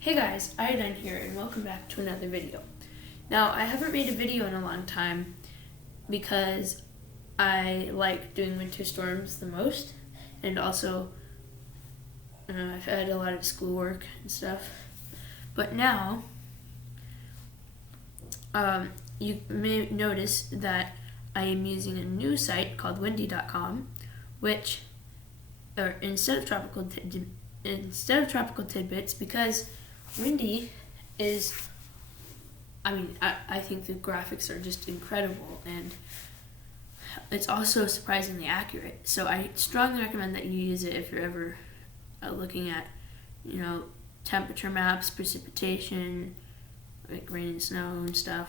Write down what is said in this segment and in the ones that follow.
Hey guys, Iodine here and welcome back to another video. Now, I haven't made a video in a long time because I like doing winter storms the most, and also I've had a lot of schoolwork and stuff. But now, you may notice that I am using a new site called windy.com, which, instead of tropical tidbits, because Windy is, I think the graphics are just incredible, and it's also surprisingly accurate. So I strongly recommend that you use it if you're ever looking at, temperature maps, precipitation, like rain and snow and stuff.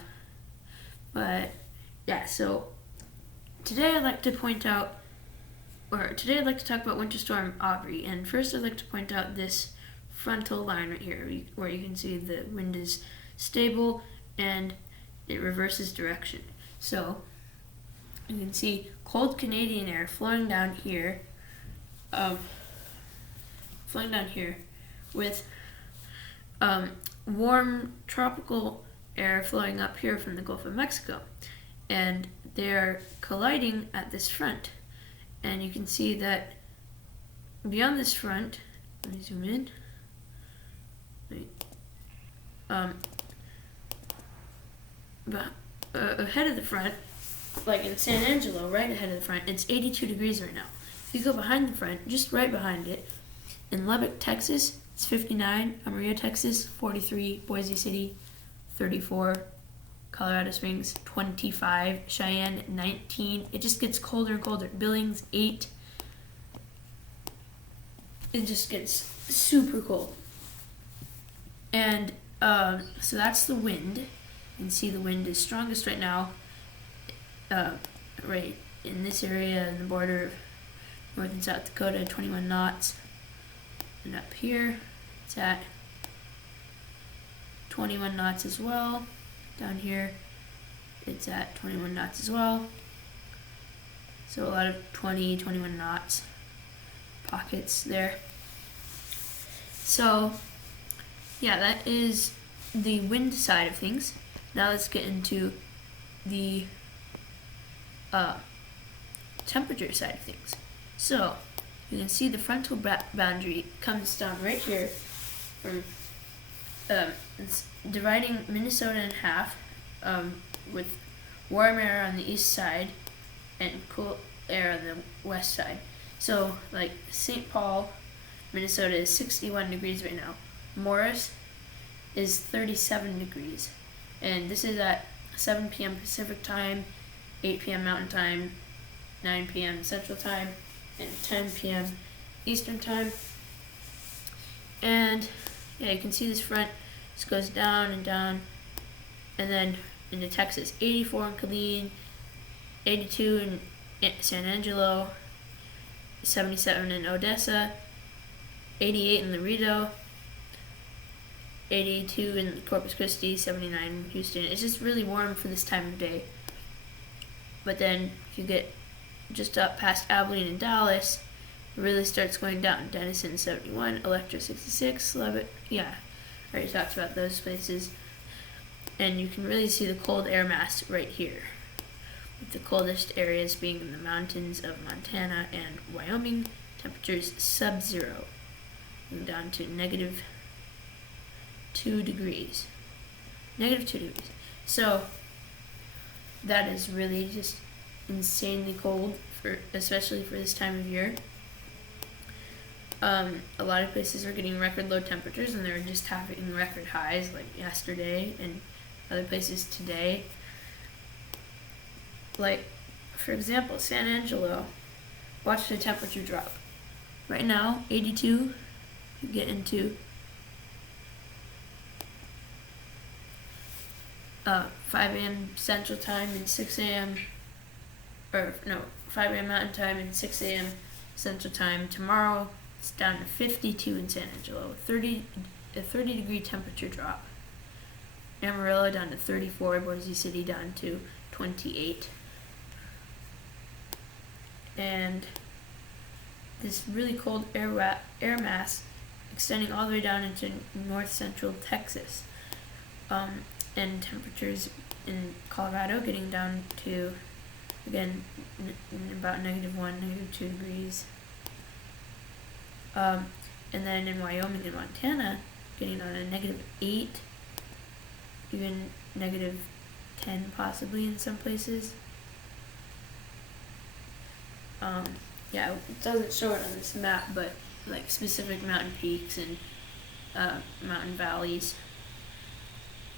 But yeah, so today I'd like to talk about Winter Storm Aubrey, and first I'd like to point out this frontal line right here where you can see the wind is stable and it reverses direction. So you can see cold Canadian air flowing down here with warm tropical air flowing up here from the Gulf of Mexico, and they're colliding at this front. And you can see that beyond this front, let me zoom in. Ahead of the front, like in San Angelo, right ahead of the front, it's 82 degrees right now. If you go behind the front, just right behind it, in Lubbock, Texas, it's 59. Amarillo, Texas, 43. Boise City, 34. Colorado Springs, 25. Cheyenne, 19. It just gets colder and colder. Billings, 8. It just gets super cold. And so that's the wind. You can see the wind is strongest right now, right in this area in the border of North and South Dakota, 21 knots. And up here, it's at 21 knots as well. Down here, it's at 21 knots as well. So a lot of 20, 21 knots pockets there. So yeah, that is the wind side of things. Now let's get into the temperature side of things. So you can see the frontal boundary comes down right here from it's dividing Minnesota in half, with warm air on the east side and cool air on the west side. So like St. Paul, Minnesota is 61 degrees right now. Morris is 37 degrees. And this is at 7 p.m. Pacific time, 8 p.m. Mountain time, 9 p.m. Central time, and 10 p.m. Eastern time. And yeah, you can see this front just goes down and down. And then into Texas, 84 in Killeen, 82 in San Angelo, 77 in Odessa, 88 in Laredo, 82 in Corpus Christi, 79 in Houston. It's just really warm for this time of day. But then if you get just up past Abilene and Dallas, it really starts going down. Denison, 71, Electra, 66, Lubbock, yeah, I already talked about those places. And you can really see the cold air mass right here, with the coldest areas being in the mountains of Montana and Wyoming. Temperatures sub-zero, down to negative 2 degrees. Negative 2 degrees. So that is really just insanely cold, especially for this time of year. A lot of places are getting record low temperatures, and they're just having record highs like yesterday, and other places today. Like, for example, San Angelo, watch the temperature drop. Right now, 82, you get into 5 a.m. Central Time and 6 a.m. 5 a.m. Mountain Time and 6 a.m. Central Time. Tomorrow, it's down to 52 in San Angelo, a 30 degree temperature drop. Amarillo down to 34, Boise City down to 28. And this really cold air mass extending all the way down into north central Texas. And temperatures in Colorado getting down to, again, about -1, -2 degrees. And then in Wyoming and Montana, getting down to -8, even -10 possibly in some places. Yeah, it doesn't show it on this map, but like specific mountain peaks and mountain valleys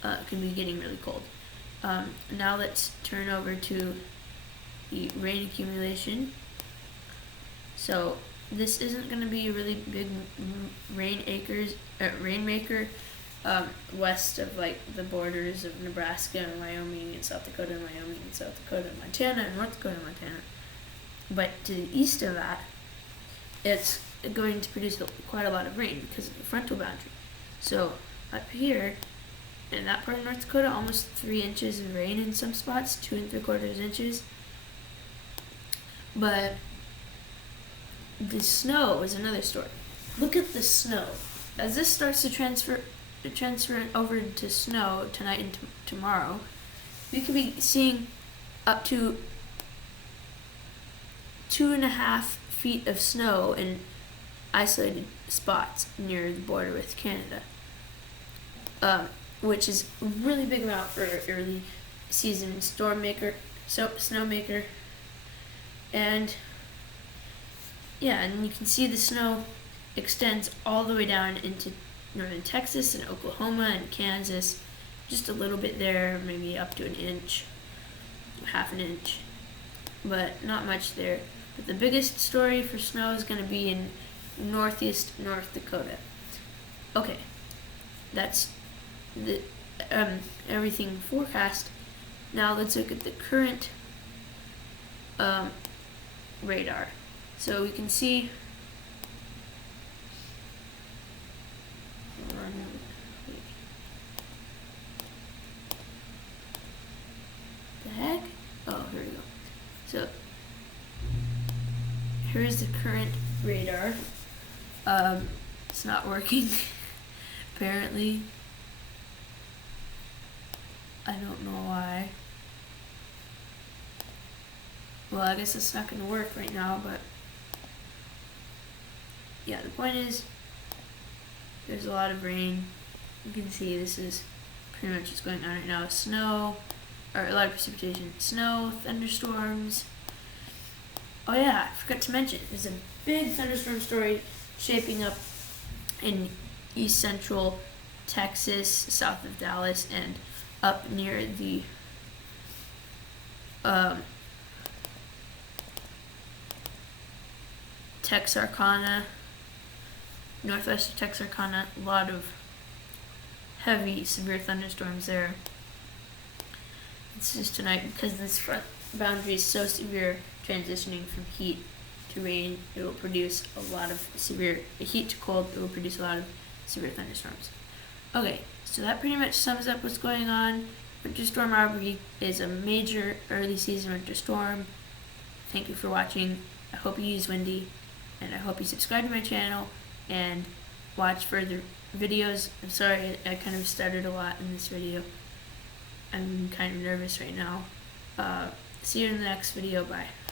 can be getting really cold. Now let's turn over to the rain accumulation. So this isn't going to be a really big rainmaker west of like the borders of Nebraska and Wyoming and South Dakota and Wyoming and South Dakota and Montana and North Dakota and Montana. But to the east of that, it's going to produce quite a lot of rain because of the frontal boundary. So up here, in that part of North Dakota, almost 3 inches of rain in some spots, 2 3/4 inches. But the snow is another story. Look at the snow. As this starts to transfer over to snow tonight and tomorrow, we could be seeing up to 2.5 feet of snow in isolated spots near the border with Canada, which is a really big amount for an early season snowmaker. And yeah, and you can see the snow extends all the way down into northern Texas and Oklahoma and Kansas, just a little bit there, maybe up to 1 inch, 1/2 inch, but not much there. But the biggest story for snow is going to be in northeast North Dakota. Okay, that's the everything forecast. Now let's look at the current radar. So we can see the heck? Oh, here we go. So here's the current radar. It's not working apparently. I don't know why. Well, I guess it's not going to work right now, but yeah, the point is there's a lot of rain. You can see this is pretty much what's going on right now. Snow, or a lot of precipitation. Snow, thunderstorms. Oh yeah, I forgot to mention, there's a big thunderstorm story shaping up in east central Texas, south of Dallas, and up near the Texarkana, northwest of Texarkana. A lot of heavy, severe thunderstorms there. It's just tonight because this front boundary is so severe, transitioning from heat to rain, it will produce a lot of severe heat to cold. It will produce a lot of severe thunderstorms. Okay, so that pretty much sums up what's going on. Winter Storm Aubrey is a major early season winter storm. Thank you for watching. I hope you use Windy, and I hope you subscribe to my channel and watch further videos. I'm sorry I kind of stuttered a lot in this video. I'm kind of nervous right now. See you in the next video. Bye.